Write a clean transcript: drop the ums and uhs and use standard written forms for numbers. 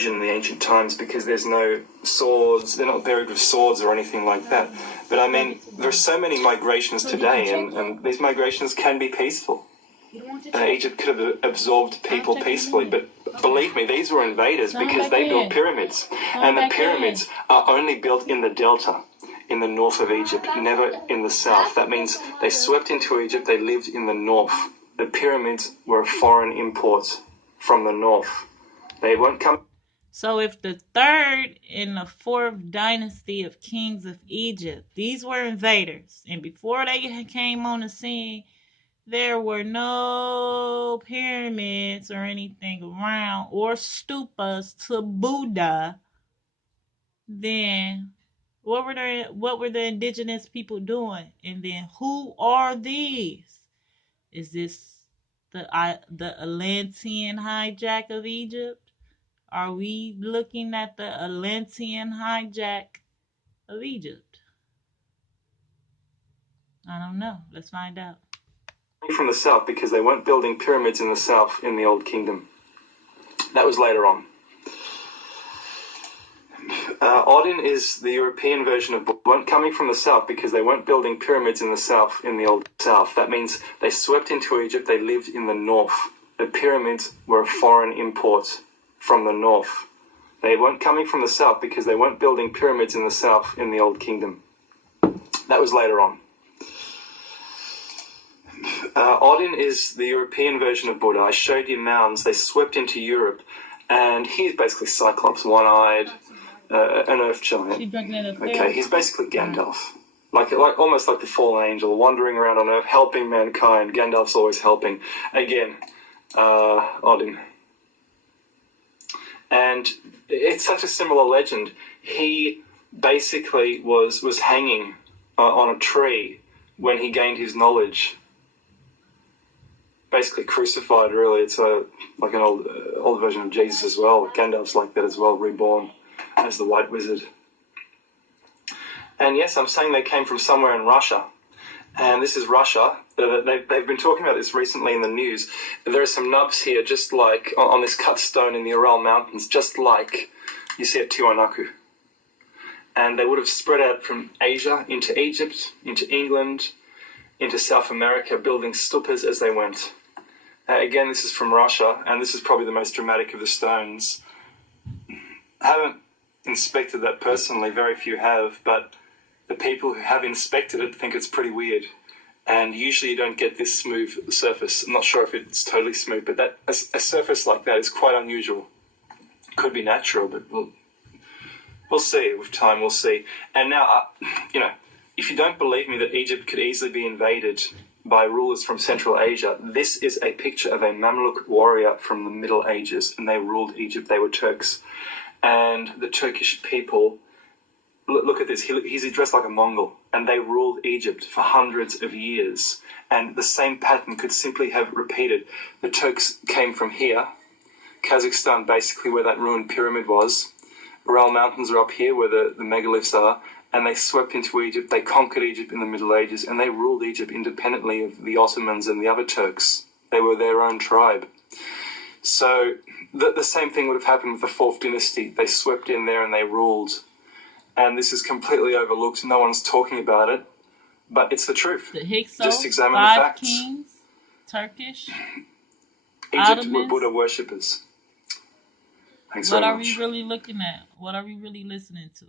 in the ancient times because there's no swords. They're not buried with swords or anything like that. But I mean, there are so many migrations today, and these migrations can be peaceful. Egypt could have absorbed people peacefully, but believe me, these were invaders because they built pyramids. And the pyramids are only built in the delta, in the north of Egypt, never in the south. That means they swept into Egypt, they lived in the north. The pyramids were a foreign import from the north. They weren't coming. So if the third and the fourth dynasty of kings of Egypt, these were invaders, and before they came on the scene, there were no pyramids or anything around or stupas to Buddha, then what were the indigenous people doing? And then who are these? Is this the Atlantean hijack of Egypt? Are we looking at the Atlantean hijack of Egypt? I don't know. Let's find out. From the south because they weren't building pyramids in the south in the Old Kingdom. That was later on. Odin is the European version of weren't coming from the south because they weren't building pyramids in the south in the Old South. That means they swept into Egypt, they lived in the north. The pyramids were a foreign import from the north. They weren't coming from the south because they weren't building pyramids in the south in the Old Kingdom. That was later on. Odin is the European version of Buddha. I showed you mounds. They swept into Europe, and he's basically Cyclops, one-eyed, an earth giant. Okay, he's basically Gandalf, like almost like the fallen angel, wandering around on Earth, helping mankind. Gandalf's always helping. Again, Odin, and it's such a similar legend. He basically was hanging on a tree when he gained his knowledge. Basically crucified, really. It's like an old version of Jesus as well. Gandalf's like that as well, reborn as the White Wizard. And yes, I'm saying they came from somewhere in Russia. And this is Russia. They've been talking about this recently in the news. There are some nubs here, just like on this cut stone in the Ural Mountains, just like you see at Tiwanaku. And they would have spread out from Asia into Egypt, into England, into South America, building stupas as they went. Again, this is from Russia, and this is probably the most dramatic of the stones. I haven't inspected that personally, very few have, but the people who have inspected it think it's pretty weird. And usually you don't get this smooth surface. I'm not sure if it's totally smooth, but a surface like that is quite unusual. Could be natural, but we'll see. With time, we'll see. And now, if you don't believe me that Egypt could easily be invaded by rulers from Central Asia, this is a picture of a Mamluk warrior from the Middle Ages, and they ruled Egypt. They were Turks. And the Turkish people, look at this, he's dressed like a Mongol, and they ruled Egypt for hundreds of years. And the same pattern could simply have repeated. The Turks came from here, Kazakhstan, basically where that ruined pyramid was. Ural Mountains are up here where the megaliths are, and they swept into Egypt. They conquered Egypt in the Middle Ages, and they ruled Egypt independently of the Ottomans and the other Turks. They were their own tribe. So the same thing would have happened with the Fourth Dynasty. They swept in there and they ruled. And this is completely overlooked. No one's talking about it, but it's the truth. The Hyksos, just examine the facts. Kings, Turkish, Egypt Ottomans. were Buddha worshippers. Thanks what very are much. we really looking at? What are we really listening to?